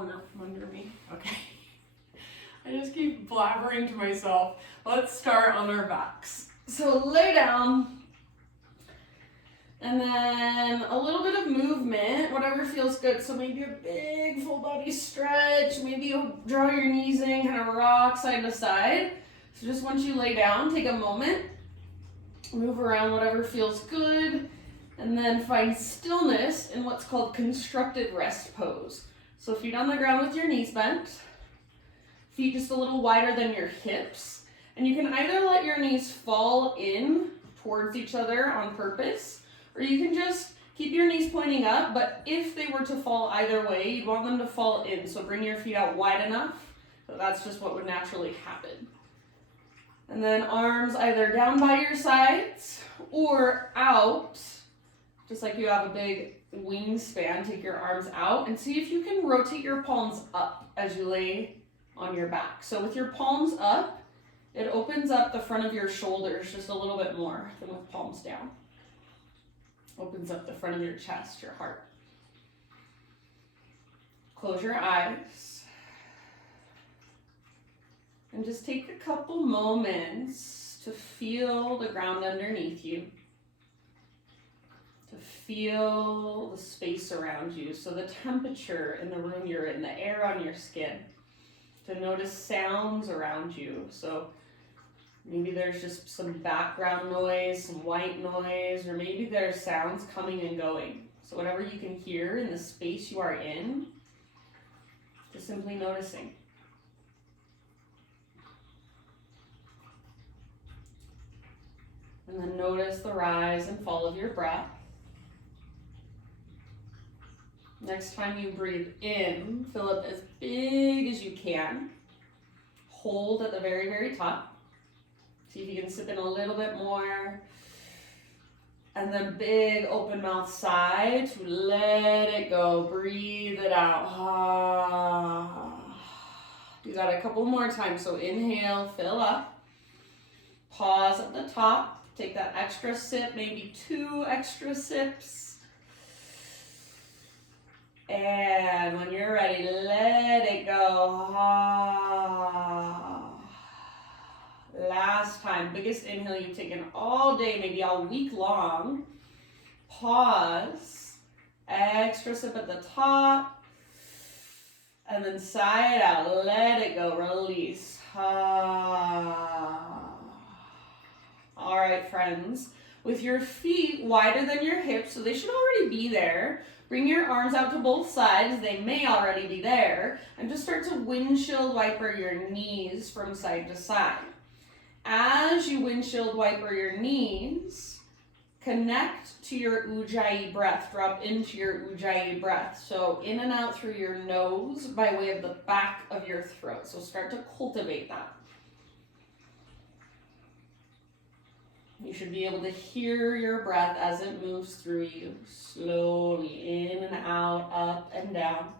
one out from under me. Okay. I just keep blabbering to myself. Let's start on our backs. So lay down. And then a little bit of movement, whatever feels good. So maybe a big full body stretch. Maybe you draw your knees in, kind of rock side to side. So just once you lay down, take a moment. Move around whatever feels good. And then find stillness in what's called constructed rest pose. So feet on the ground with your knees bent. Feet just a little wider than your hips. And you can either let your knees fall in towards each other on purpose, or you can just keep your knees pointing up, but if they were to fall either way, you'd want them to fall in. So bring your feet out wide enough, so that's just what would naturally happen. And then arms either down by your sides or out, just like you have a big wingspan. Take your arms out and see if you can rotate your palms up as you lay on your back. So with your palms up, it opens up the front of your shoulders just a little bit more than with palms down. Opens up the front of your chest, your heart. Close your eyes. And just take a couple moments to feel the ground underneath you. To feel the space around you. So the temperature in the room you're in, the air on your skin. To notice sounds around you. So maybe there's just some background noise, some white noise, or maybe there's sounds coming and going. So whatever you can hear in the space you are in, just simply noticing. And then notice the rise and fall of your breath. Next time you breathe in, fill up as big as you can. Hold at the very, very top. See if you can sip in a little bit more. And then big open mouth sigh to let it go. Breathe it out. Do that a couple more times. So inhale, fill up. Pause at the top. Take that extra sip, maybe 2 extra sips. And when you're ready, let it go. Last time, biggest inhale you've taken all day, maybe all week long. Pause, extra sip at the top, and then sigh it out, let it go, release. All right, friends, with your feet wider than your hips, so they should already be there. Bring your arms out to both sides, they may already be there, and just start to windshield wiper your knees from side to side. As you windshield wiper your knees, connect to your Ujjayi breath. Drop into your Ujjayi breath. So in and out through your nose by way of the back of your throat. So start to cultivate that. You should be able to hear your breath as it moves through you. Slowly in and out, up and down.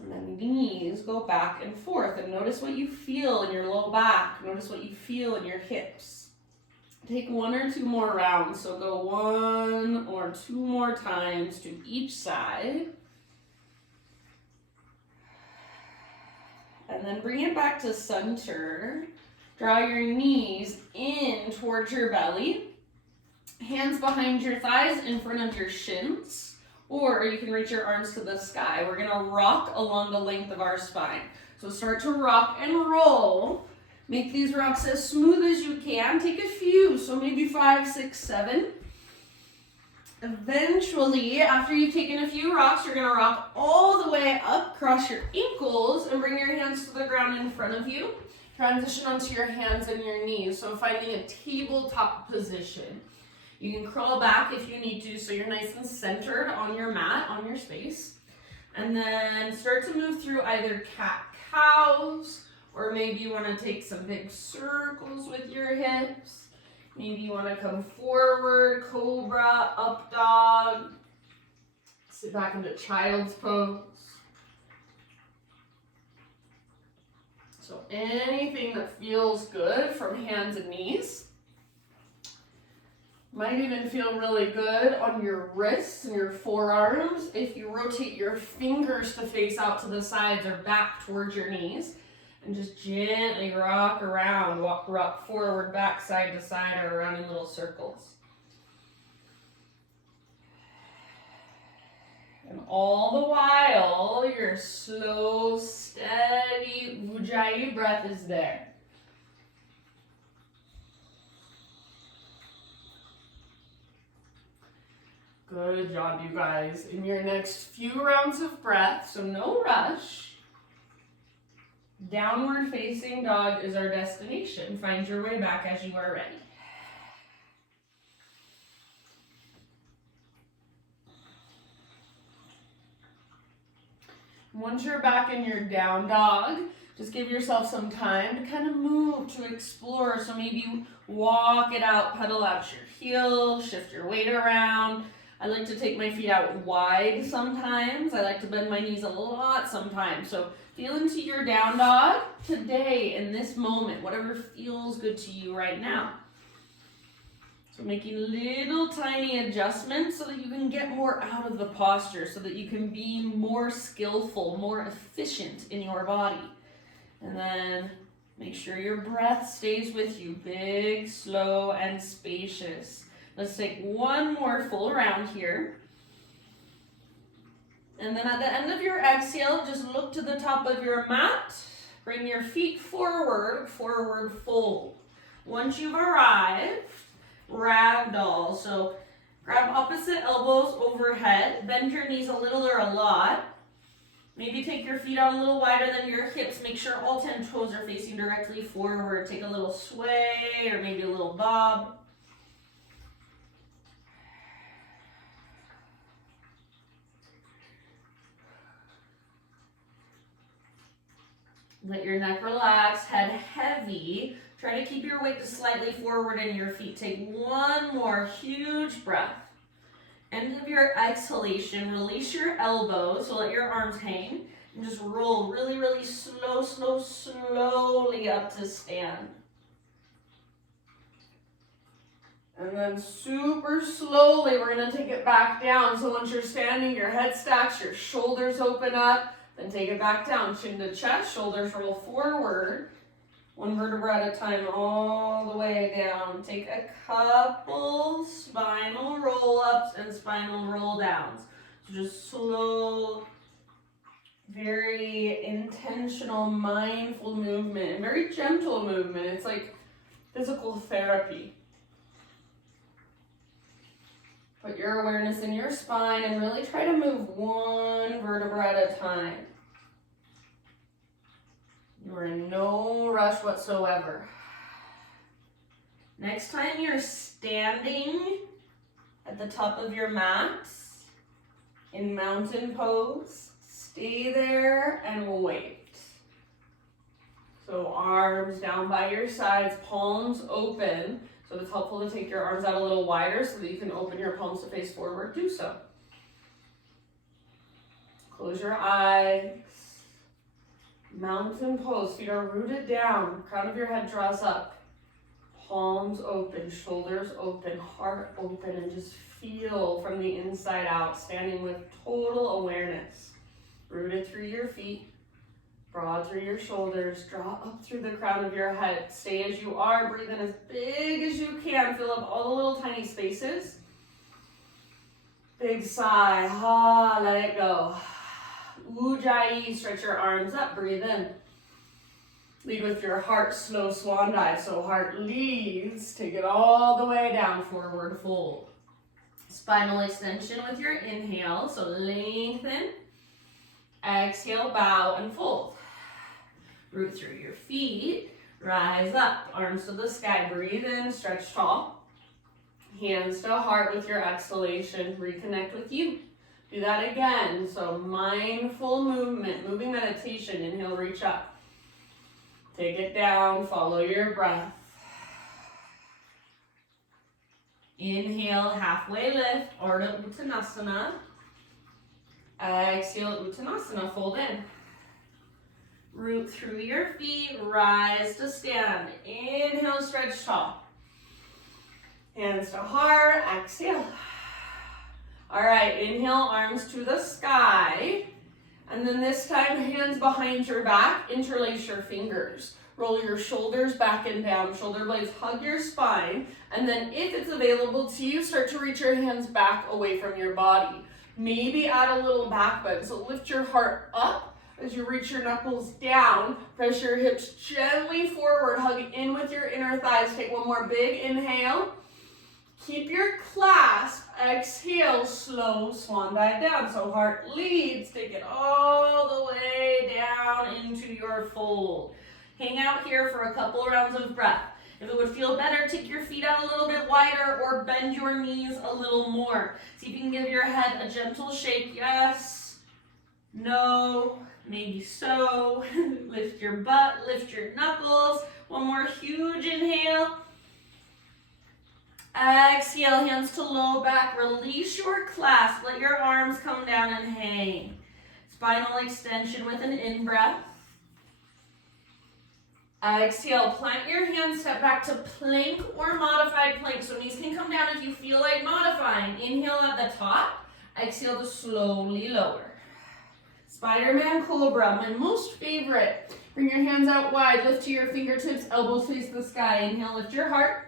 And then knees go back and forth, and notice what you feel in your low back. Notice what you feel in your hips. Take 1 or 2 more rounds. So go 1 or 2 more times to each side. And then bring it back to center. Draw your knees in towards your belly. Hands behind your thighs in front of your shins. Or you can reach your arms to the sky. We're gonna rock along the length of our spine. So start to rock and roll. Make these rocks as smooth as you can. Take a few, so maybe 5, 6, 7. Eventually, after you've taken a few rocks, you're gonna rock all the way up, cross your ankles, and bring your hands to the ground in front of you. Transition onto your hands and your knees. So finding a tabletop position. You can crawl back if you need to, so you're nice and centered on your mat, on your space. And then start to move through either cat-cows, or maybe you want to take some big circles with your hips. Maybe you want to come forward, cobra, up dog. Sit back into child's pose. So anything that feels good from hands and knees. Might even feel really good on your wrists and your forearms if you rotate your fingers to face out to the sides or back towards your knees. And just gently rock around, rock forward, back, side to side, or around in little circles. And all the while, your slow, steady Ujjayi breath is there. Good job, you guys. In your next few rounds of breath, so no rush, downward facing dog is our destination. Find your way back as you are ready. Once you're back in your down dog, just give yourself some time to kind of move, to explore. So maybe you walk it out, pedal out your heel, shift your weight around. I like to take my feet out wide sometimes. I like to bend my knees a lot sometimes. So feel into your down dog today in this moment, whatever feels good to you right now. So making little tiny adjustments so that you can get more out of the posture, so that you can be more skillful, more efficient in your body. And then make sure your breath stays with you, big, slow, and spacious. Let's take one more full round here. And then at the end of your exhale, just look to the top of your mat. Bring your feet forward, forward fold. Once you've arrived, ragdoll. So grab opposite elbows overhead. Bend your knees a little or a lot. Maybe take your feet out a little wider than your hips. Make sure all 10 toes are facing directly forward. Take a little sway or maybe a little bob. Let your neck relax, head heavy. Try to keep your weight slightly forward in your feet. Take one more huge breath. End of your exhalation, release your elbows, so let your arms hang, and just roll really, really slowly up to stand. And then super slowly, we're gonna take it back down. So once you're standing, your head stacks, your shoulders open up, then take it back down, chin to chest, shoulders roll forward. One vertebra at a time, all the way down. Take a couple spinal roll-ups and spinal roll-downs. So just slow, very intentional, mindful movement, and very gentle movement. It's like physical therapy. Put your awareness in your spine and really try to move one vertebra at a time. You're in no rush whatsoever. Next time you're standing at the top of your mat in mountain pose, stay there and wait. So arms down by your sides, palms open. So it's helpful to take your arms out a little wider so that you can open your palms to face forward. Do so. Close your eyes. Mountain pose, feet are rooted down, crown of your head draws up, palms open, shoulders open, heart open, and just feel from the inside out, standing with total awareness. Rooted through your feet, broad through your shoulders, draw up through the crown of your head. Stay as you are, breathe in as big as you can, fill up all the little tiny spaces. Big sigh, let it go. Ujjayi, stretch your arms up, breathe in. Lead with your heart, slow swan dive. So heart leads, take it all the way down, forward fold. Spinal extension with your inhale, so lengthen. Exhale, bow and fold. Root through your feet, rise up, arms to the sky, breathe in, stretch tall. Hands to heart with your exhalation, reconnect with you. Do that again. So mindful movement, moving meditation. Inhale, reach up. Take it down, follow your breath. Inhale, halfway lift, Ardha Uttanasana. Exhale, Uttanasana, fold in. Root through your feet, rise to stand. Inhale, stretch tall. Hands to heart, exhale. All right, inhale, arms to the sky. And then this time, hands behind your back, interlace your fingers. Roll your shoulders back and down. Shoulder blades hug your spine. And then if it's available to you, start to reach your hands back away from your body. Maybe add a little back bend. So lift your heart up as you reach your knuckles down. Press your hips gently forward. Hug in with your inner thighs. Take one more big inhale. Keep your clasp. Exhale, slow swan dive down. So heart leads. Take it all the way down into your fold. Hang out here for a couple rounds of breath. If it would feel better, take your feet out a little bit wider or bend your knees a little more. See if you can give your head a gentle shake. Yes, no, maybe so. Lift your butt, lift your knuckles. One more huge inhale. Exhale, hands to low back. Release your clasp. Let your arms come down and hang. Spinal extension with an in-breath. Exhale, plant your hands, step back to plank or modified plank. So knees can come down if you feel like modifying. Inhale at the top, exhale to slowly lower. Spider-Man Cobra, my most favorite. Bring your hands out wide, lift to your fingertips, elbows face the sky. Inhale, lift your heart.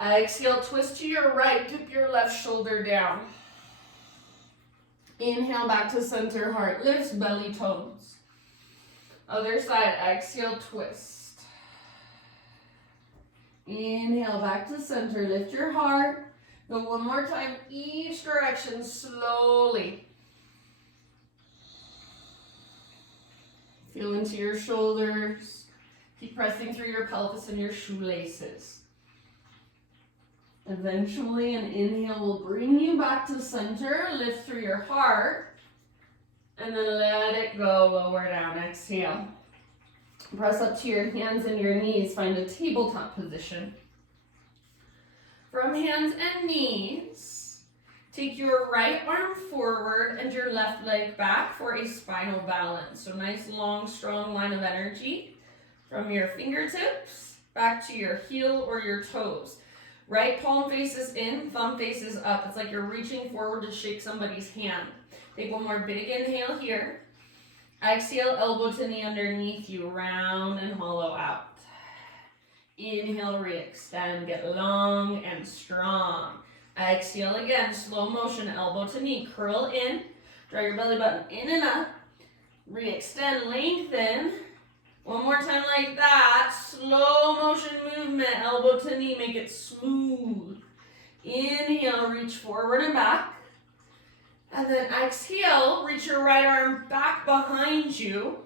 Exhale, twist to your right, dip your left shoulder down. Inhale, back to center, heart lifts, belly tones. Other side, exhale, twist. Inhale, back to center, lift your heart. Go one more time, each direction, slowly. Feel into your shoulders. Keep pressing through your pelvis and your shoelaces. Eventually, an inhale will bring you back to center, lift through your heart. And then let it go, lower down, exhale. Press up to your hands and your knees, find a tabletop position. From hands and knees, take your right arm forward and your left leg back for a spinal balance. So nice, long, strong line of energy. From your fingertips, back to your heel or your toes. Right palm faces in, thumb faces up. It's like you're reaching forward to shake somebody's hand. Take one more big inhale here. Exhale, elbow to knee underneath you, round and hollow out. Inhale, re-extend, get long and strong. Exhale again, slow motion, elbow to knee, curl in, draw your belly button in and up, re-extend, lengthen. One more time like that, slow motion movement, elbow to knee, make it smooth. Inhale, reach forward and back. And then exhale, reach your right arm back behind you.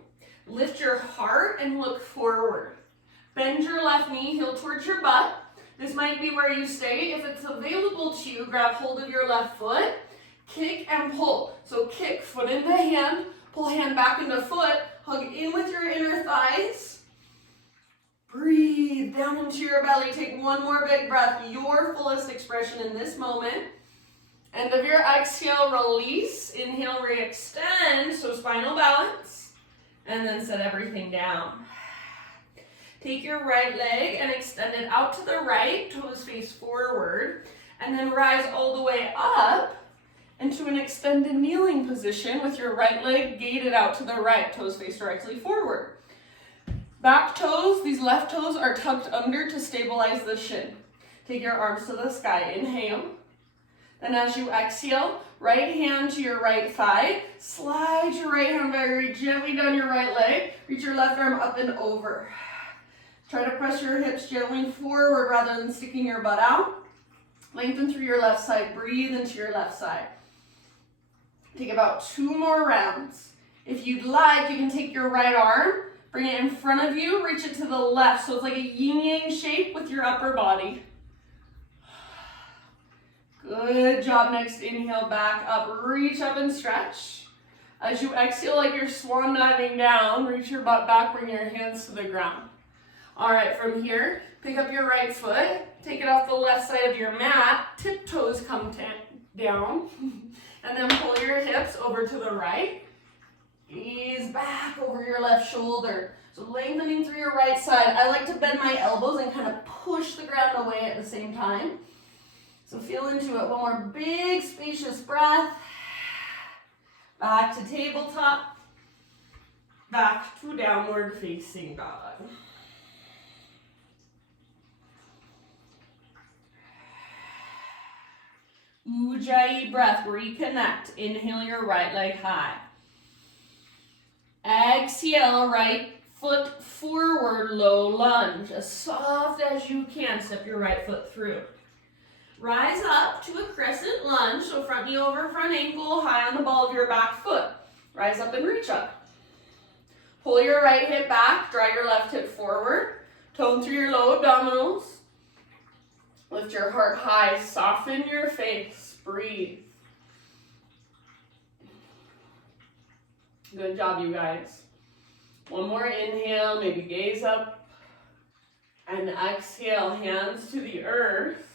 Lift your heart and look forward. Bend your left knee, heel towards your butt. This might be where you stay. If it's available to you, grab hold of your left foot, kick and pull. So kick, foot into hand, pull hand back into foot, hug in with your inner thighs. Breathe down into your belly. Take one more big breath, your fullest expression in this moment. End of your exhale, release. Inhale, re-extend, so spinal balance. And then set everything down. Take your right leg and extend it out to the right, toes face forward. And then rise all the way up into an extended kneeling position with your right leg gated out to the right, toes face directly forward. Back toes, these left toes are tucked under to stabilize the shin. Take your arms to the sky, inhale. Then as you exhale, right hand to your right thigh, slide your right hand very gently down your right leg, reach your left arm up and over. Try to press your hips gently forward rather than sticking your butt out. Lengthen through your left side, breathe into your left side. Take about 2 more rounds. If you'd like, you can take your right arm, bring it in front of you, reach it to the left, so it's like a yin-yang shape with your upper body. Good job. Next inhale, back up, reach up and stretch. As you exhale like you're swan diving down, reach your butt back, bring your hands to the ground. All right, from here, pick up your right foot, take it off the left side of your mat, tiptoes come down, and then pull your hips over to the right. Ease back over your left shoulder. So lengthening through your right side. I like to bend my elbows and kind of push the ground away at the same time. So feel into it. One more big, spacious breath. Back to tabletop. Back to downward facing dog. Ujjayi breath. Reconnect. Inhale your right leg high. Exhale, right foot forward, low lunge. As soft as you can, step your right foot through. Rise up to a crescent lunge, so front knee over front ankle, high on the ball of your back foot. Rise up and reach up. Pull your right hip back, draw your left hip forward. Tone through your low abdominals. Lift your heart high, soften your face, breathe. Good job, you guys. One more inhale, maybe gaze up. And exhale, hands to the earth.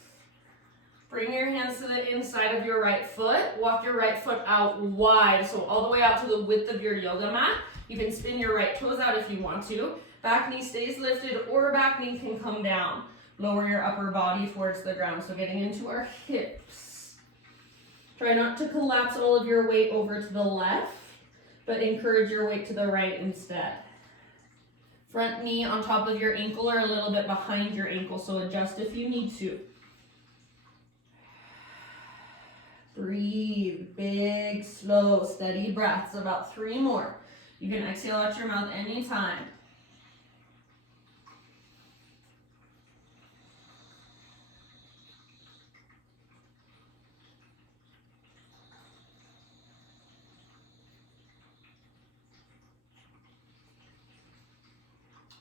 Bring your hands to the inside of your right foot. Walk your right foot out wide, so all the way out to the width of your yoga mat. You can spin your right toes out if you want to. Back knee stays lifted or back knee can come down. Lower your upper body towards the ground, so getting into our hips. Try not to collapse all of your weight over to the left, but encourage your weight to the right instead. Front knee on top of your ankle or a little bit behind your ankle, so adjust if you need to. Breathe, big, slow, steady breaths, about 3 more. You can exhale out your mouth anytime.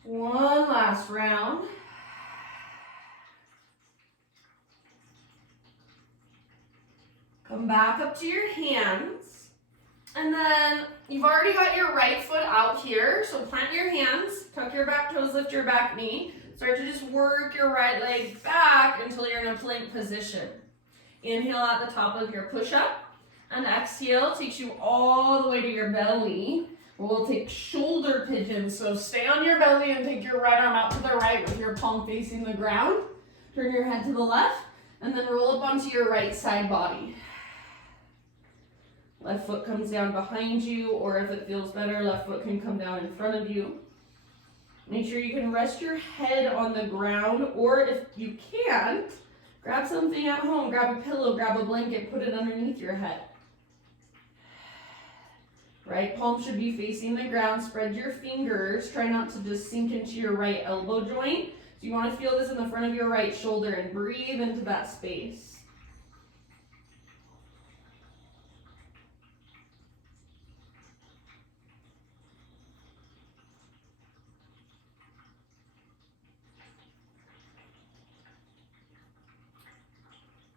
One last round. Come back up to your hands. And then you've already got your right foot out here. So plant your hands, tuck your back toes, lift your back knee. Start to just work your right leg back until you're in a plank position. Inhale at the top of your push-up. And exhale takes you all the way to your belly. We'll take shoulder pigeons. So stay on your belly and take your right arm out to the right with your palm facing the ground. Turn your head to the left. And then roll up onto your right side body. Left foot comes down behind you, or if it feels better, left foot can come down in front of you. Make sure you can rest your head on the ground, or if you can't, grab something at home, grab a pillow, grab a blanket, put it underneath your head. Right palm should be facing the ground, spread your fingers, try not to just sink into your right elbow joint. So you want to feel this in the front of your right shoulder and breathe into that space.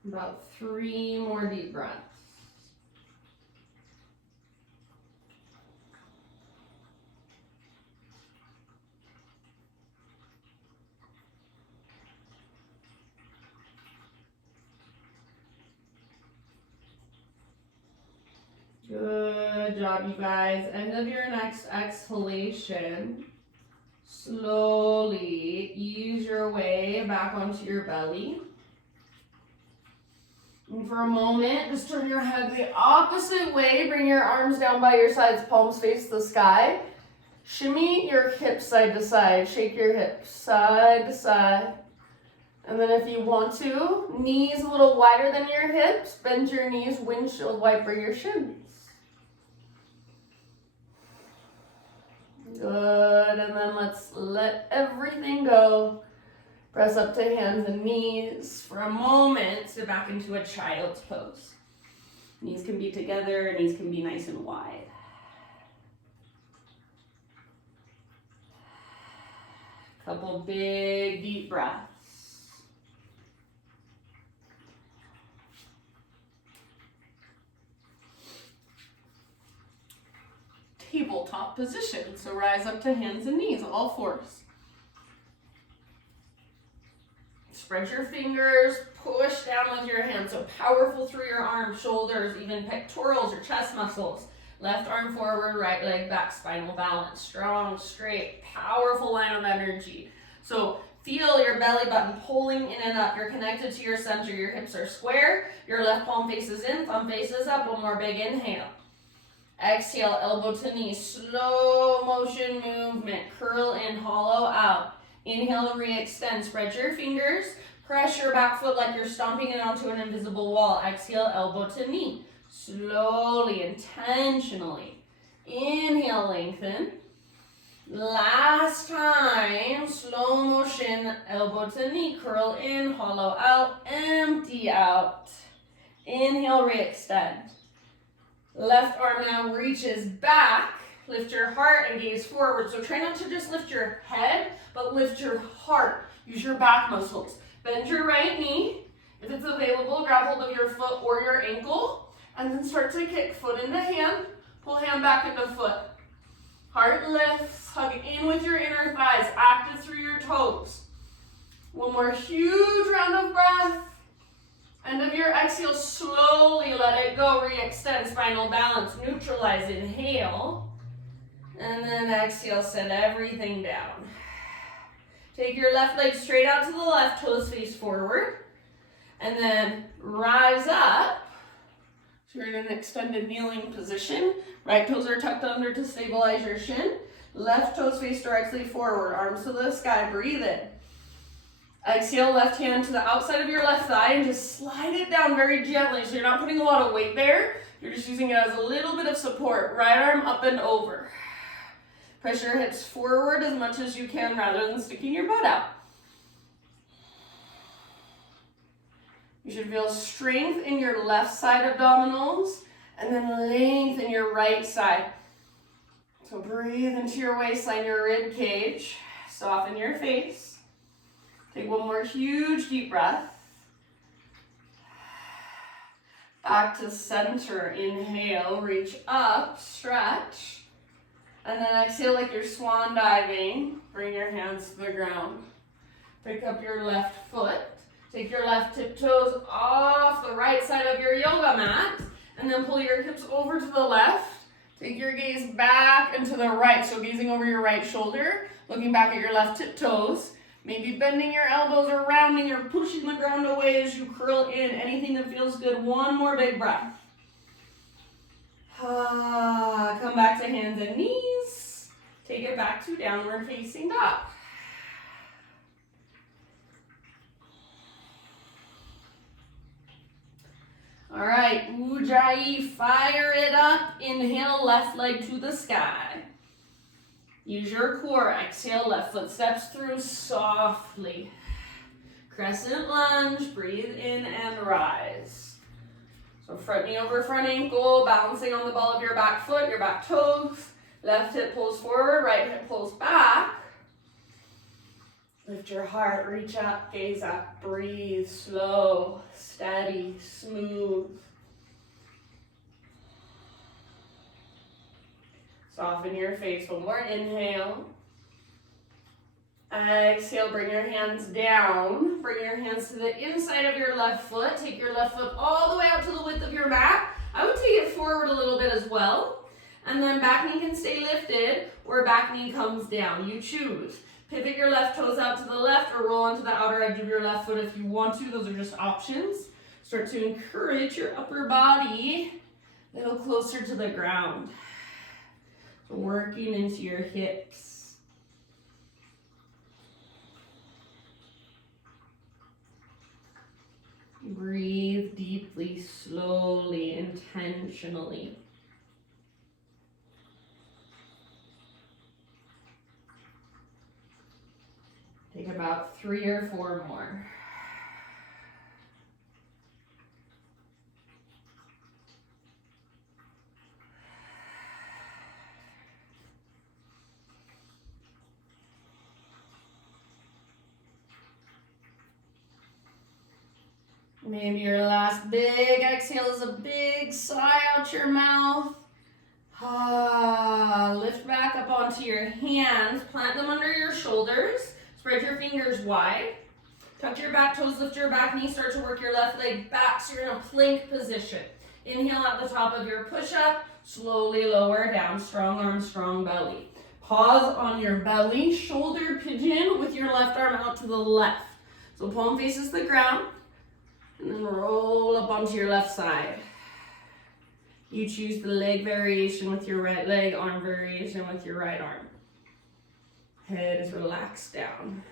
About 3 more deep breaths. Good job, you guys. End of your next exhalation. Slowly ease your way back onto your belly. And for a moment, just turn your head the opposite way. Bring your arms down by your sides, palms face the sky. Shimmy your hips side to side. Shake your hips side to side. And then if you want to, knees a little wider than your hips. Bend your knees, windshield wiper your shins. Good, and then let's let everything go. Press up to hands and knees for a moment, sit back into a child's pose. Knees can be together, knees can be nice and wide. Couple big deep breaths. Tabletop position, so rise up to hands and knees, all 4s. Spread your fingers, push down with your hands, so powerful through your arms, shoulders, even pectorals or chest muscles. Left arm forward, right leg back, spinal balance. Strong, straight, powerful line of energy. So feel your belly button pulling in and up. You're connected to your center. Your hips are square. Your left palm faces in, thumb faces up. One more big inhale. Exhale, elbow to knee. Slow motion movement. Curl in, hollow out. Inhale to re-extend. Spread your fingers. Press your back foot like you're stomping it onto an invisible wall. Exhale, elbow to knee. Slowly, intentionally. Inhale, lengthen. Last time, slow motion, elbow to knee. Curl in, hollow out, empty out. Inhale, re-extend. Left arm now reaches back. Lift your heart and gaze forward. So try not to just lift your head, but lift your heart. Use your back muscles. Bend your right knee. If it's available, grab hold of your foot or your ankle. And then start to kick foot into hand. Pull hand back into foot. Heart lifts. Hug in with your inner thighs. Active through your toes. One more huge round of breath. End of your exhale, slowly let it go. Re-extend, spinal balance, neutralize, inhale. And then exhale, set everything down. Take your left leg straight out to the left, toes face forward. And then rise up. So you're in an extended kneeling position. Right toes are tucked under to stabilize your shin. Left toes face directly forward, arms to the sky, breathe in. Exhale, left hand to the outside of your left thigh and just slide it down very gently. So you're not putting a lot of weight there. You're just using it as a little bit of support. Right arm up and over. Press your hips forward as much as you can rather than sticking your butt out. You should feel strength in your left side abdominals and then length in your right side. So breathe into your waistline, your rib cage. Soften your face. Take one more huge deep breath. Back to center. Inhale, reach up, stretch. And then exhale like you're swan diving. Bring your hands to the ground. Pick up your left foot. Take your left tiptoes off the right side of your yoga mat. And then pull your hips over to the left. Take your gaze back and to the right. So gazing over your right shoulder. Looking back at your left tiptoes. Maybe bending your elbows or rounding or pushing the ground away as you curl in. Anything that feels good. One more big breath. Come back to hands and knees. Take it back to downward facing dog. All right, Ujjayi, fire it up. Inhale, left leg to the sky. Use your core. Exhale, left foot steps through softly. Crescent lunge, breathe in and rise. So front knee over front ankle, balancing on the ball of your back foot, your back toes. Left hip pulls forward, right hip pulls back. Lift your heart, reach up, gaze up, breathe, slow, steady, smooth. Soften your face. One more inhale. Exhale, bring your hands down. Bring your hands to the inside of your left foot. Take your left foot all the way out to the width of your mat. I would take it forward a little bit as well. And then back knee can stay lifted or back knee comes down. You choose. Pivot your left toes out to the left or roll onto the outer edge of your left foot if you want to. Those are just options. Start to encourage your upper body a little closer to the ground. So working into your hips. Breathe deeply, slowly, intentionally. Take about 3 or 4 more. Maybe your last big exhale is a big sigh out your mouth. Lift back up onto your hands. Plant them under your shoulders. Spread your fingers wide. Tuck your back toes, lift your back knee. Start to work your left leg back so you're in a plank position. Inhale at the top of your push-up. slowly lower down, strong arms, strong belly. Pause on your belly, shoulder pigeon with your left arm out to the left. So palm faces the ground, and then roll up onto your left side. You choose the leg variation with your right leg, arm variation with your right arm. Head is relaxed down.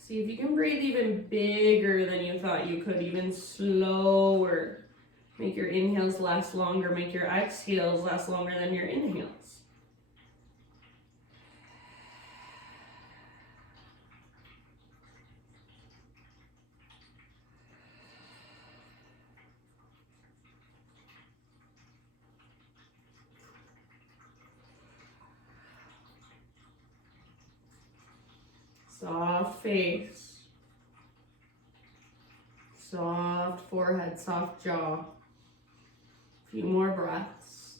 See if you can breathe even bigger than you thought you could, even slower. Make your inhales last longer, make your exhales last longer than your inhales. Soft face, soft forehead, soft jaw. A few more breaths.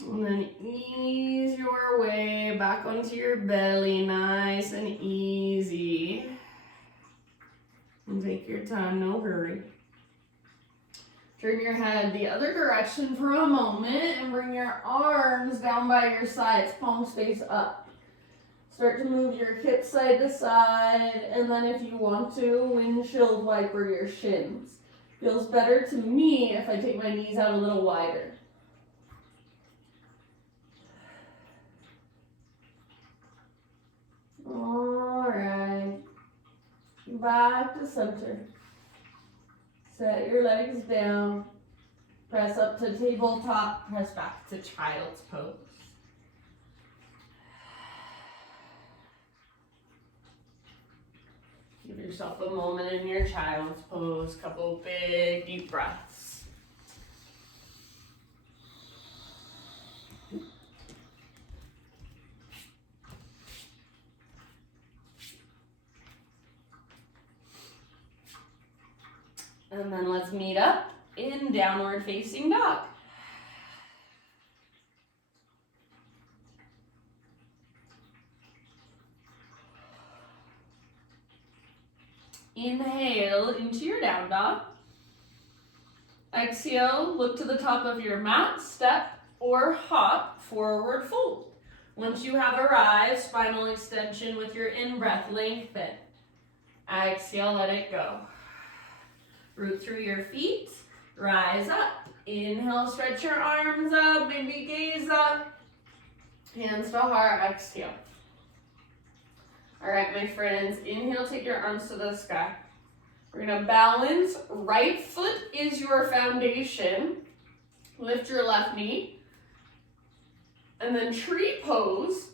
And then ease your way back onto your belly, nice and easy. And take your time, no hurry. Turn your head the other direction for a moment and bring your arms down by your sides, palms face up. Start to move your hips side to side, and then if you want to, windshield wiper your shins. Feels better to me if I take my knees out a little wider. All right. Back to center. Set your legs down, press up to tabletop, press back to child's pose. Give yourself a moment in your child's pose, couple big deep breaths. And then let's meet up in downward facing dog. Inhale into your down dog. Exhale, look to the top of your mat, step or hop, forward fold. Once you have arrived, spinal extension with your in-breath, lengthen. Exhale, let it go. Root through your feet, rise up. Inhale, stretch your arms up, maybe gaze up. Hands to heart, exhale. All right, my friends, inhale, take your arms to the sky. We're gonna balance, right foot is your foundation. Lift your left knee. And then tree pose.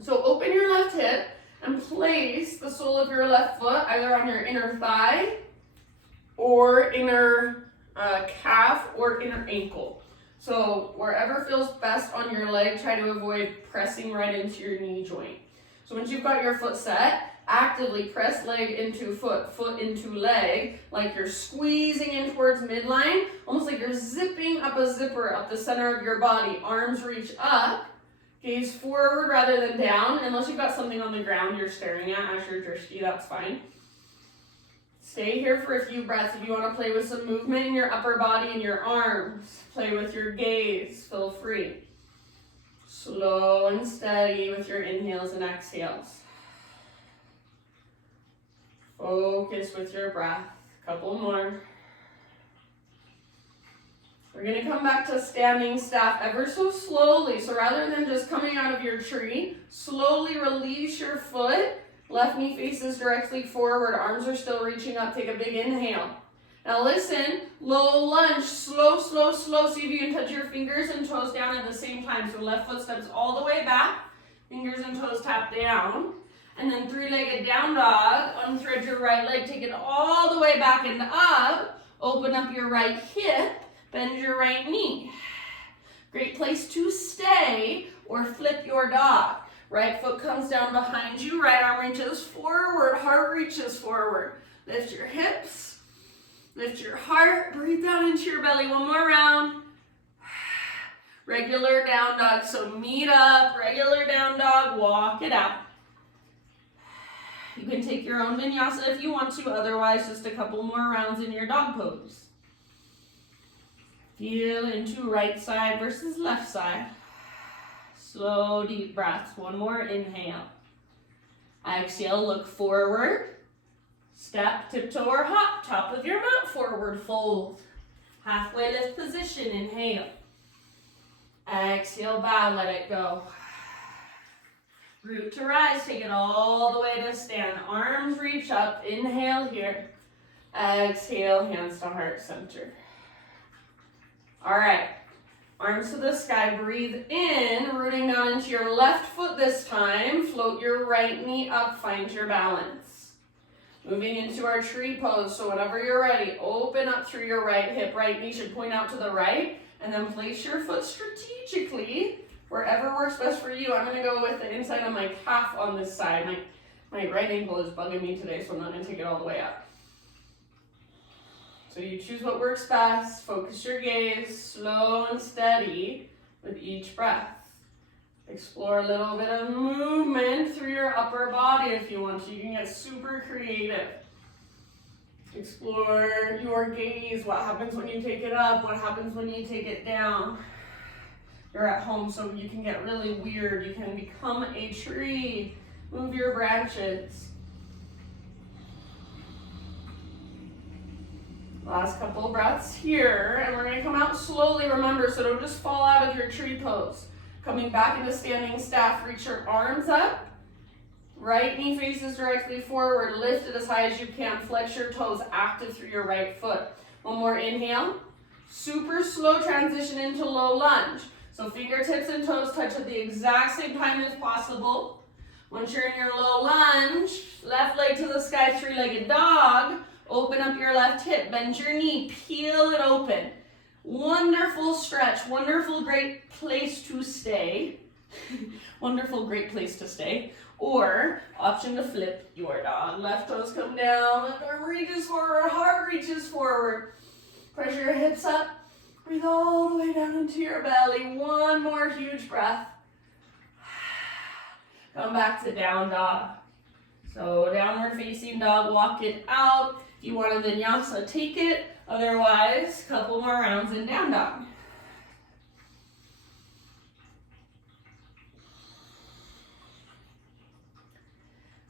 So open your left hip and place the sole of your left foot either on your inner thigh or inner calf or inner ankle. So wherever feels best on your leg, try to avoid pressing right into your knee joint. So once you've got your foot set, actively press leg into foot, foot into leg, like you're squeezing in towards midline, almost like you're zipping up a zipper up the center of your body. Arms reach up, gaze forward rather than down, unless you've got something on the ground you're staring at as your drishti, that's fine. Stay here for a few breaths. If you want to play with some movement in your upper body and your arms, play with your gaze, feel free. Slow and steady with your inhales and exhales. Focus with your breath. Couple more. We're going to come back to standing staff ever so slowly. So rather than just coming out of your tree, slowly release your foot. Left knee faces directly forward. Arms are still reaching up. Take a big inhale. Now listen, low lunge, slow, slow, slow. See if you can touch your fingers and toes down at the same time. So left foot steps all the way back. Fingers and toes tap down. And then three-legged down dog. Unthread your right leg. Take it all the way back and up. Open up your right hip. Bend your right knee. Great place to stay or flip your dog. Right foot comes down behind you. Right arm reaches forward. Heart reaches forward. Lift your hips. Lift your heart, breathe down into your belly. One more round. Regular down dog, so meet up, regular down dog, walk it out. You can take your own vinyasa if you want to, otherwise just a couple more rounds in your dog pose. Feel into right side versus left side. Slow, deep breaths. One more inhale. Exhale, look forward. Step, tiptoe, or hop. Top of your mat, forward fold. Halfway lift position, inhale. Exhale, bow, let it go. Root to rise, take it all the way to stand. Arms reach up, inhale here. Exhale, hands to heart center. All right, arms to the sky, breathe in, rooting down into your left foot this time. Float your right knee up, find your balance. Moving into our tree pose, so whenever you're ready, open up through your right hip. Right knee should point out to the right, and then place your foot strategically wherever works best for you. I'm gonna go with the inside of my calf on this side. My right ankle is bugging me today, so I'm not gonna take it all the way up. So you choose what works best, focus your gaze, slow and steady with each breath. Explore a little bit of movement through your upper body if you want to. You can get super creative. Explore your gaze, what happens when you take it up, what happens when you take it down. You're at home, so you can get really weird. You can become a tree. Move your branches. Last couple breaths here, and we're gonna come out slowly, remember, so don't just fall out of your tree pose. Coming back into standing staff, reach your arms up. Right knee faces directly forward, lift it as high as you can, flex your toes, active through your right foot. One more inhale. Super slow transition into low lunge. So fingertips and toes touch at the exact same time if possible. Once you're in your low lunge, left leg to the sky, three-legged dog. Open up your left hip, bend your knee, peel it open. Wonderful stretch, wonderful, great place to stay. Wonderful, great place to stay. Or, option to flip your dog. Left toes come down, left arm reaches forward, heart reaches forward. Pressure your hips up, breathe all the way down into your belly. One more huge breath. Come back to down dog. So downward facing dog, walk it out. If you want a vinyasa, take it. Otherwise, a couple more rounds in down dog.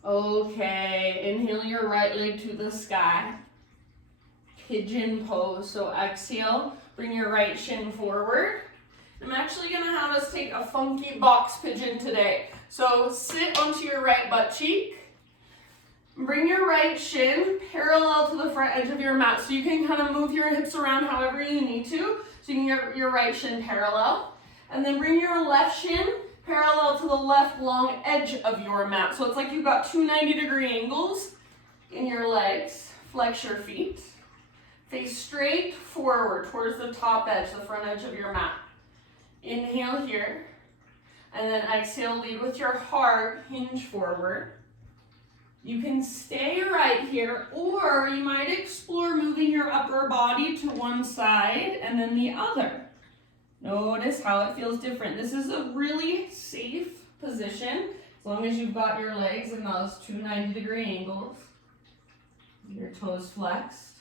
Okay, inhale your right leg to the sky. Pigeon pose. So exhale, bring your right shin forward. I'm actually gonna have us take a funky box pigeon today. So sit onto your right butt cheek. Bring your right shin parallel to the front edge of your mat. So you can kind of move your hips around however you need to. So you can get your right shin parallel. And then bring your left shin parallel to the left long edge of your mat. So it's like you've got two 90-degree angles in your legs. Flex your feet. Face straight forward towards the top edge, the front edge of your mat. Inhale here. And then exhale, lead with your heart, hinge forward. You can stay right here, or you might explore moving your upper body to one side and then the other. Notice how it feels different. This is a really safe position, as long as you've got your legs in those two 90-degree angles. Your toes flexed.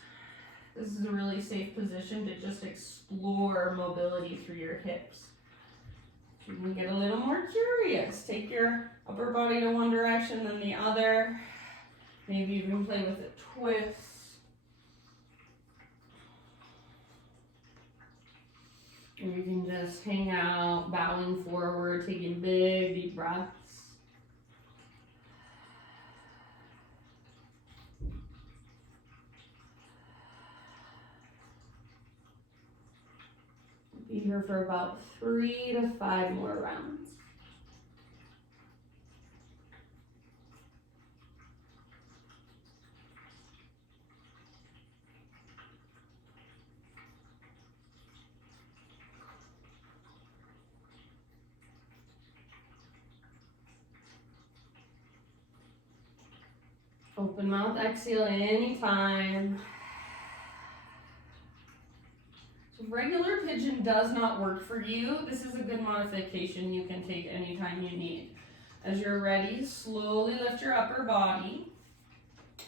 This is a really safe position to just explore mobility through your hips. You can get a little more curious. Take your upper body to one direction, then the other. Maybe you can play with a twist. Or you can just hang out, bowing forward, taking big, deep breaths. Be here for about 3 to 5 more rounds. Open mouth, exhale anytime. If regular pigeon does not work for you, this is a good modification you can take anytime you need. As you're ready, slowly lift your upper body.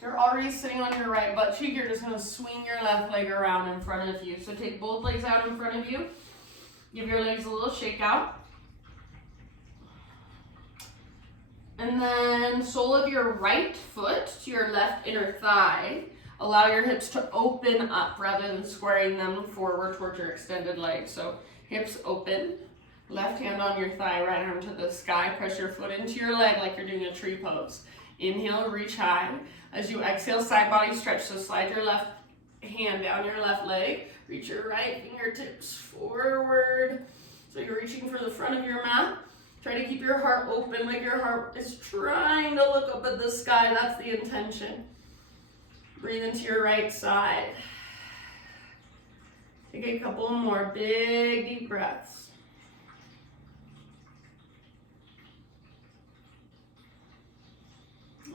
You're already sitting on your right butt cheek. You're just going to swing your left leg around in front of you. So take both legs out in front of you. Give your legs a little shake out. And then sole of your right foot to your left inner thigh. Allow your hips to open up rather than squaring them forward towards your extended leg. So hips open, left hand on your thigh, right arm to the sky. Press your foot into your leg like you're doing a tree pose. Inhale, reach high. As you exhale, side body stretch. So slide your left hand down your left leg. Reach your right fingertips forward. So you're reaching for the front of your mat. Try to keep your heart open, like your heart is trying to look up at the sky. That's the intention. Breathe into your right side. Take a couple more big, deep breaths.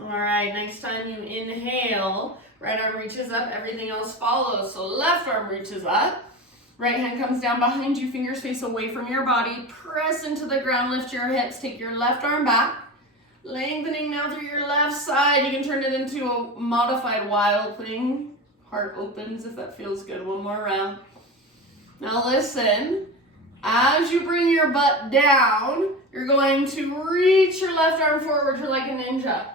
All right, next time you inhale, right arm reaches up, everything else follows. So left arm reaches up, right hand comes down behind you, fingers face away from your body, press into the ground, lift your hips, take your left arm back. Lengthening now through your left side. You can turn it into a modified wild thing. Heart opens if that feels good. One more round. Now listen. As you bring your butt down, you're going to reach your left arm forward to like a ninja.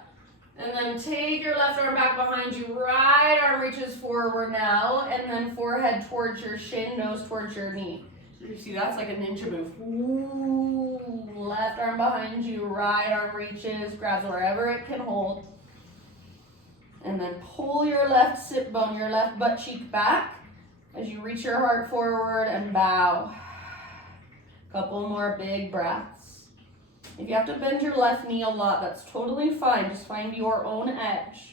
And then take your left arm back behind you. Right arm reaches forward now. And then forehead towards your shin, nose towards your knee. So you see that's like a ninja move. Ooh, left arm behind you, right arm reaches, grabs wherever it can hold. And then pull your left sit bone, your left butt cheek back as you reach your heart forward and bow. Couple more big breaths. If you have to bend your left knee a lot, that's totally fine. Just find your own edge.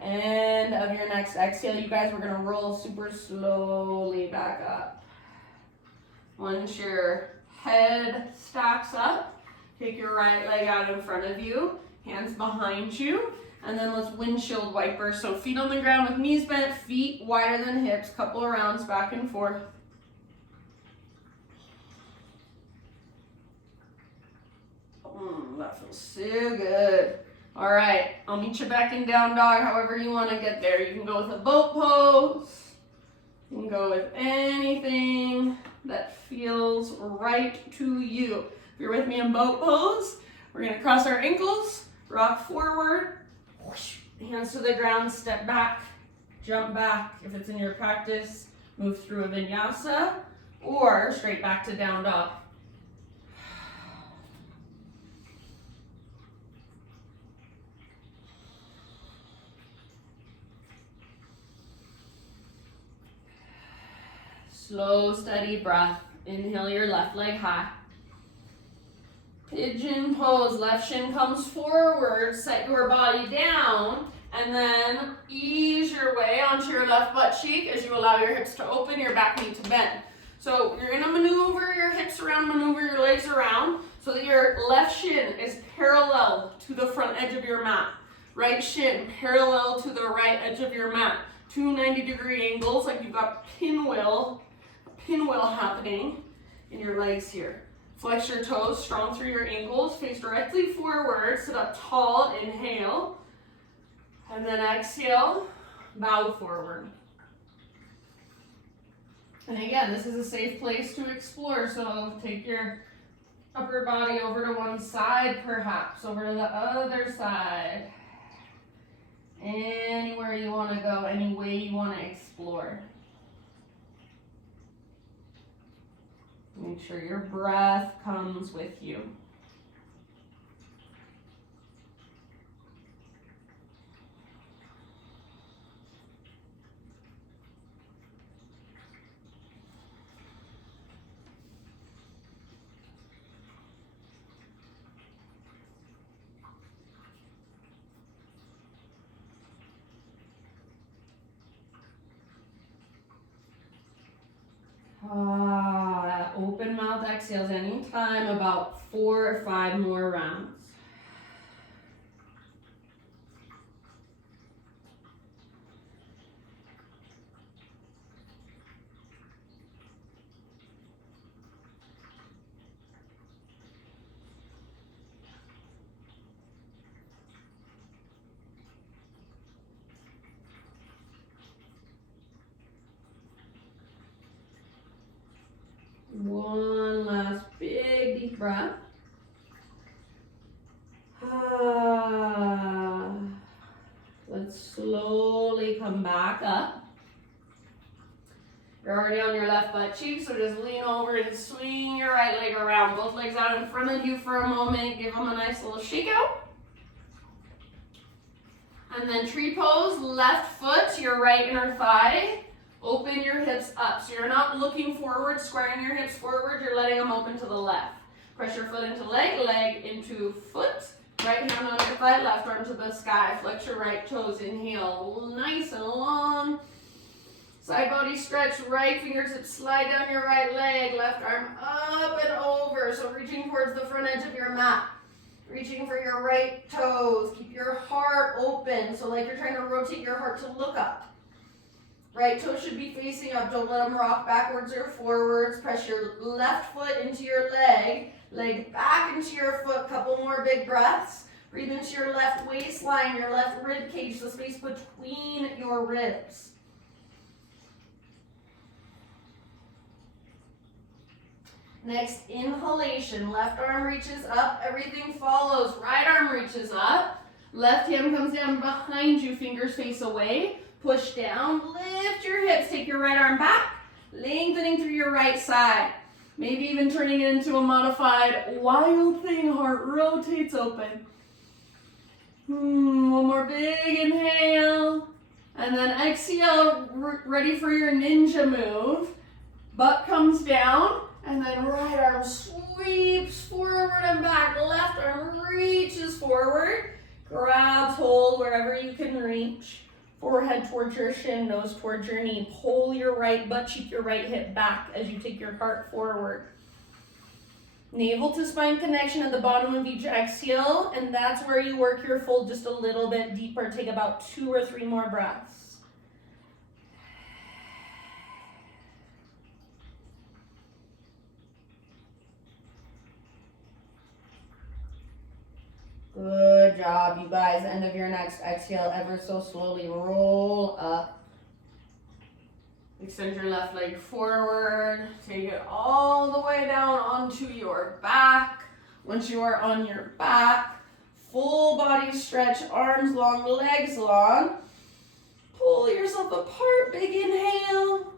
End of your next exhale, you guys, we're gonna roll super slowly back up. Once your head stacks up, take your right leg out in front of you, hands behind you, and then let's windshield wiper. So feet on the ground with knees bent, feet wider than hips, couple of rounds back and forth. That feels so good. All right, I'll meet you back in down dog, however you want to get there. You can go with a boat pose. You can go with anything that feels right to you. If you're with me in boat pose, we're going to cross our ankles, rock forward, hands to the ground, step back, jump back. If it's in your practice, move through a vinyasa or straight back to down dog. Slow, steady breath. Inhale your left leg high. Pigeon pose. Left shin comes forward. Set your body down. And then ease your way onto your left butt cheek as you allow your hips to open, your back knee to bend. So you're going to maneuver your hips around, maneuver your legs around so that your left shin is parallel to the front edge of your mat. Right shin parallel to the right edge of your mat. Two 90-degree angles like you've got pinwheel happening in your legs here. Flex your toes strong through your ankles, face directly forward, sit up tall, inhale, and then exhale, bow forward. And again, this is a safe place to explore, so take your upper body over to one side perhaps, over to the other side. Anywhere you want to go, any way you want to explore. Make sure your breath comes with you. Open mouth exhales anytime, about 4 or 5 more rounds. breath. Let's slowly come back up. You're already on your left butt cheek, so just lean over and swing your right leg around. Both legs out in front of you for a moment. Give them a nice little shake out. And then tree pose, left foot to your right inner thigh. Open your hips up. So you're not looking forward, squaring your hips forward. You're letting them open to the left. Press your foot into leg, leg into foot. Right hand on your thigh, left arm to the sky. Flex your right toes. Inhale, nice and long. Side body stretch, right fingertips slide down your right leg. Left arm up and over. So reaching towards the front edge of your mat. Reaching for your right toes. Keep your heart open. So like you're trying to rotate your heart to look up. Right toe should be facing up. Don't let them rock backwards or forwards. Press your left foot into your leg. Leg back into your foot. Couple more big breaths. Breathe into your left waistline, your left rib cage, the space between your ribs. Next, inhalation. Left arm reaches up. Everything follows. Right arm reaches up. Left hand comes down behind you. Fingers face away. Push down. Lift your hips. Take your right arm back. Lengthening through your right side. Maybe even turning it into a modified wild thing. Heart rotates open. One more big inhale. And then exhale. Ready for your ninja move. Butt comes down. And then right arm sweeps forward and back. Left arm reaches forward. Grabs hold wherever you can reach. Forehead towards your shin, nose towards your knee. Pull your right butt cheek, your right hip back as you take your heart forward. Navel to spine connection at the bottom of each exhale. And that's where you work your fold just a little bit deeper. Take about 2 or 3 more breaths. Good job, you guys. End of your next exhale, ever so slowly roll up. Extend your left leg forward. Take it all the way down onto your back. Once you are on your back, full body stretch, arms long, legs long. Pull yourself apart, big inhale.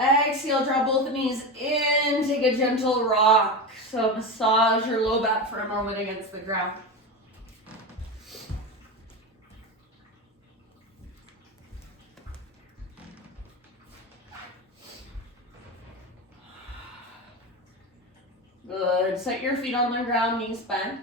Exhale, draw both knees in. Take a gentle rock. So massage your low back for a moment against the ground. Good. Set your feet on the ground, knees bent.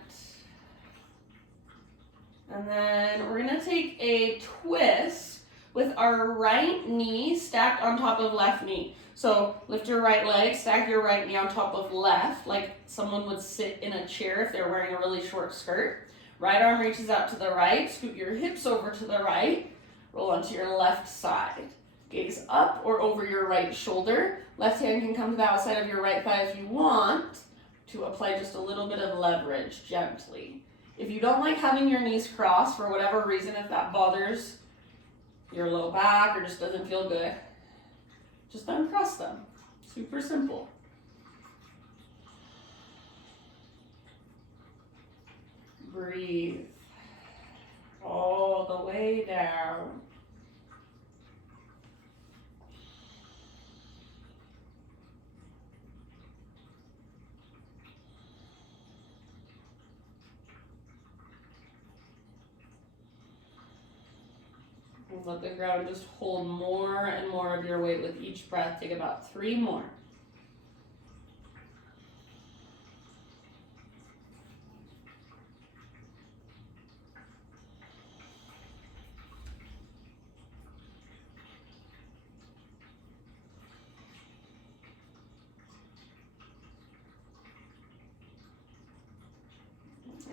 And then we're going to take a twist with our right knee stacked on top of left knee. So lift your right leg, stack your right knee on top of left, like someone would sit in a chair if they're wearing a really short skirt. Right arm reaches out to the right, scoot your hips over to the right, roll onto your left side. Gaze up or over your right shoulder. Left hand can come to the outside of your right thigh if you want to apply just a little bit of leverage gently. If you don't like having your knees crossed for whatever reason, if that bothers your low back or just doesn't feel good, just uncross them. Super simple. Breathe all the way down. Let the ground just hold more and more of your weight with each breath. Take about 3 more.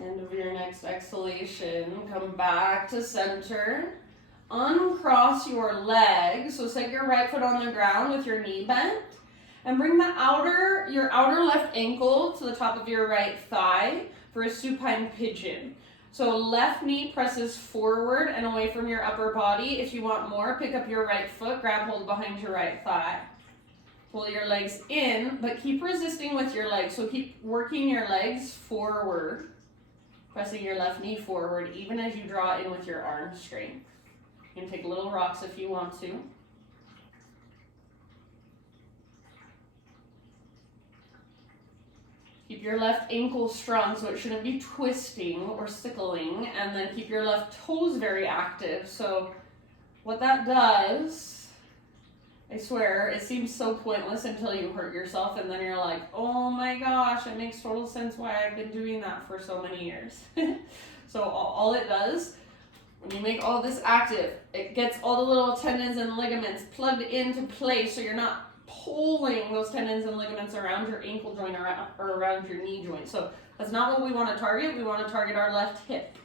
End of your next exhalation. Come back to center. Uncross your legs, so set your right foot on the ground with your knee bent, and bring your outer left ankle to the top of your right thigh for a supine pigeon. So left knee presses forward and away from your upper body. If you want more, pick up your right foot, grab hold behind your right thigh. Pull your legs in, but keep resisting with your legs. So keep working your legs forward, pressing your left knee forward, even as you draw in with your arm strength. You can take little rocks if you want to. Keep your left ankle strong so it shouldn't be twisting or sickling, and then keep your left toes very active. So what that does, I swear, it seems so pointless until you hurt yourself, and then you're like, oh my gosh, it makes total sense why I've been doing that for so many years. So all it does, when you make all this active, it gets all the little tendons and ligaments plugged into place, so you're not pulling those tendons and ligaments around your ankle joint or around your knee joint. So that's not what we want to target. We want to target our left hip.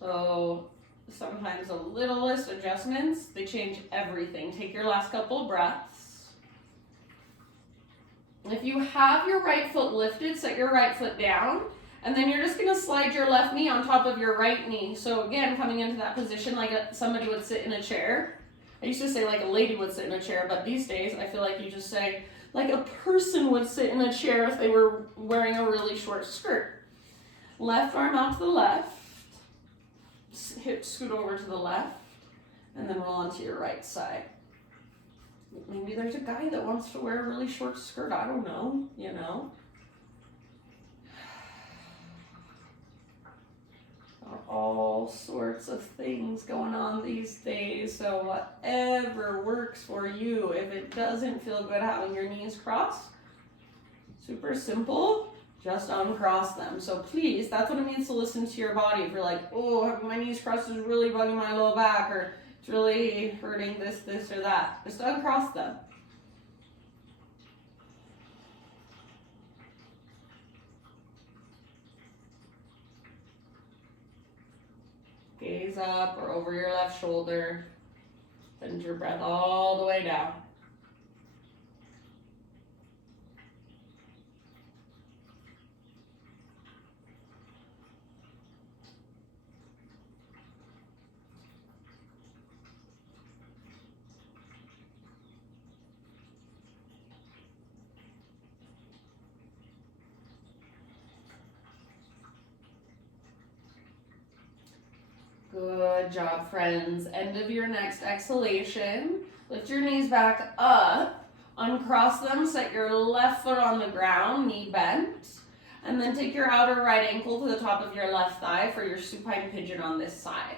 So sometimes the littlest adjustments, they change everything. Take your last couple breaths. If you have your right foot lifted, set your right foot down, and then you're just going to slide your left knee on top of your right knee. So again, coming into that position like somebody would sit in a chair. I used to say like a lady would sit in a chair, but these days I feel like you just say like a person would sit in a chair if they were wearing a really short skirt. Left arm out to the left, hips scoot over to the left, and then roll onto your right side. Maybe there's a guy that wants to wear a really short skirt, I don't know, you know. All sorts of things going on these days, so whatever works for you. If it doesn't feel good having your knees crossed, super simple, just uncross them. So please, that's what it means to listen to your body. If you're like, oh, having my knees crossed is really bugging my low back, or it's really hurting this or that, just uncross them. Gaze up or over your left shoulder. Send your breath all the way down. Good job, friends. End of your next exhalation. Lift your knees back up. Uncross them. Set your left foot on the ground, knee bent. And then take your outer right ankle to the top of your left thigh for your supine pigeon on this side.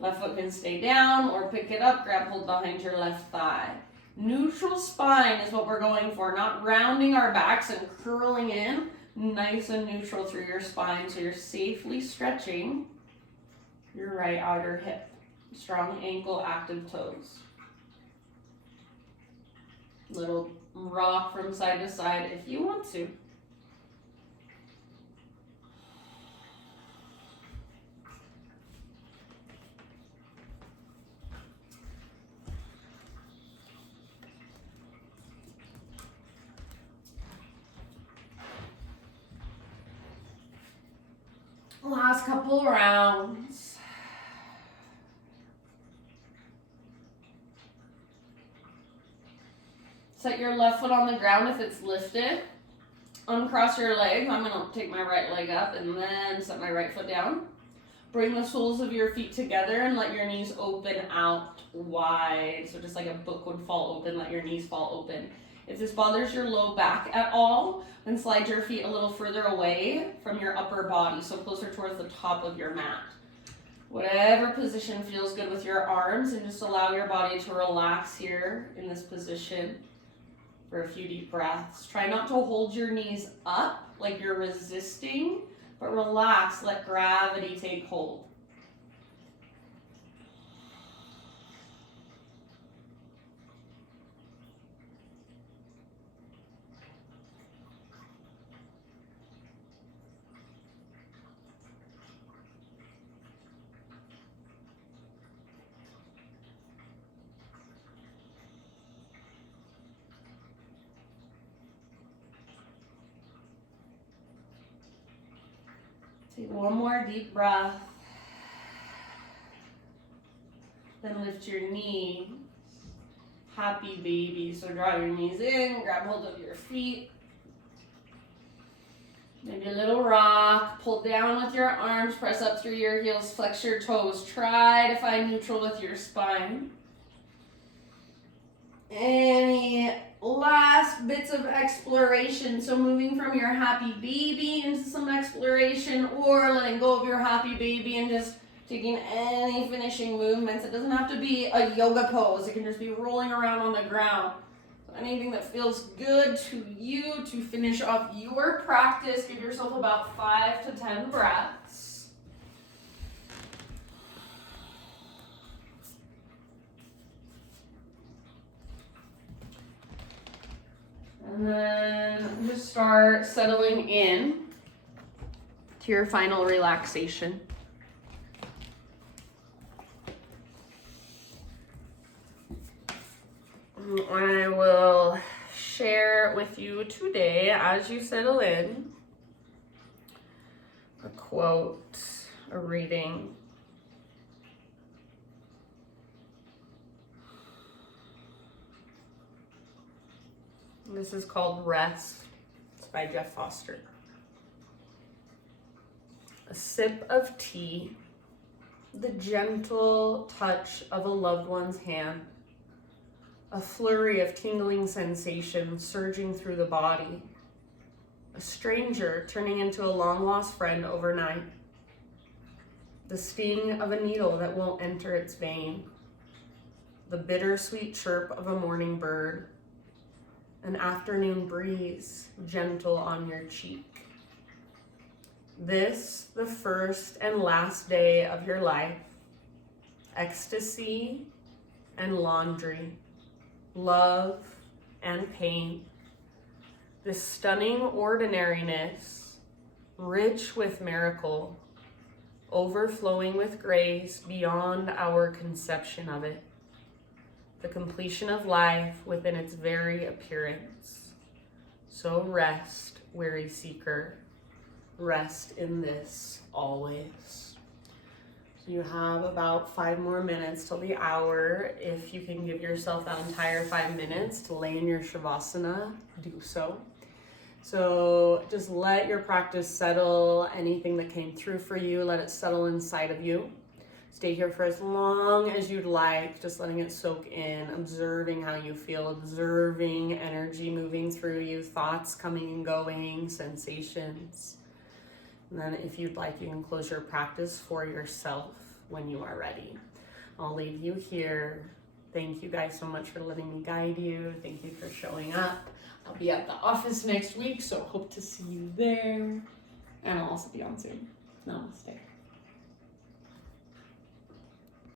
Left foot can stay down or pick it up, grab hold behind your left thigh. Neutral spine is what we're going for, not rounding our backs and curling in. Nice and neutral through your spine so you're safely stretching your right outer hip. Strong ankle, active toes. Little rock from side to side if you want to. Last couple rounds. Set your left foot on the ground if it's lifted. Uncross your legs. I'm going to take my right leg up and then set my right foot down. Bring the soles of your feet together and let your knees open out wide. So just like a book would fall open, let your knees fall open. If this bothers your low back at all, then slide your feet a little further away from your upper body, so closer towards the top of your mat. Whatever position feels good with your arms, and just allow your body to relax here in this position for a few deep breaths. Try not to hold your knees up like you're resisting, but relax, let gravity take hold. Take one more deep breath. Then lift your knee. happy baby. So draw your knees in, grab hold of your feet. Maybe a little rock, pull down with your arms, press up through your heels, flex your toes. Try to find neutral with your spine. Any last bits of exploration? So moving from your happy baby into some exploration, or letting go of your happy baby and just taking any finishing movements. It doesn't have to be a yoga pose. It can just be rolling around on the ground. Anything that feels good to you to finish off your practice. Give yourself about 5 to 10 breaths. And then just start settling in to your final relaxation. I will share with you today, as you settle in, a quote, a reading. This is called Rest. It's by Jeff Foster. A sip of tea, the gentle touch of a loved one's hand, a flurry of tingling sensation surging through the body, a stranger turning into a long-lost friend overnight, the sting of a needle that won't enter its vein, the bittersweet chirp of a morning bird, an afternoon breeze gentle on your cheek. This, the first and last day of your life, ecstasy and laundry, love and pain, this stunning ordinariness, rich with miracle, overflowing with grace beyond our conception of it, the completion of life within its very appearance. So rest, weary seeker, rest in this always. So you have about 5 more minutes till the hour. If you can give yourself that entire 5 minutes to lay in your Shavasana, do so. So just let your practice settle. Anything that came through for you, let it settle inside of you. Stay here for as long as you'd like, just letting it soak in, observing how you feel, observing energy moving through you, thoughts coming and going, sensations. And then if you'd like, you can close your practice for yourself when you are ready. I'll leave you here. Thank you guys so much for letting me guide you. Thank you for showing up. I'll be at the office next week, so hope to see you there. And I'll also be on Zoom. Namaste.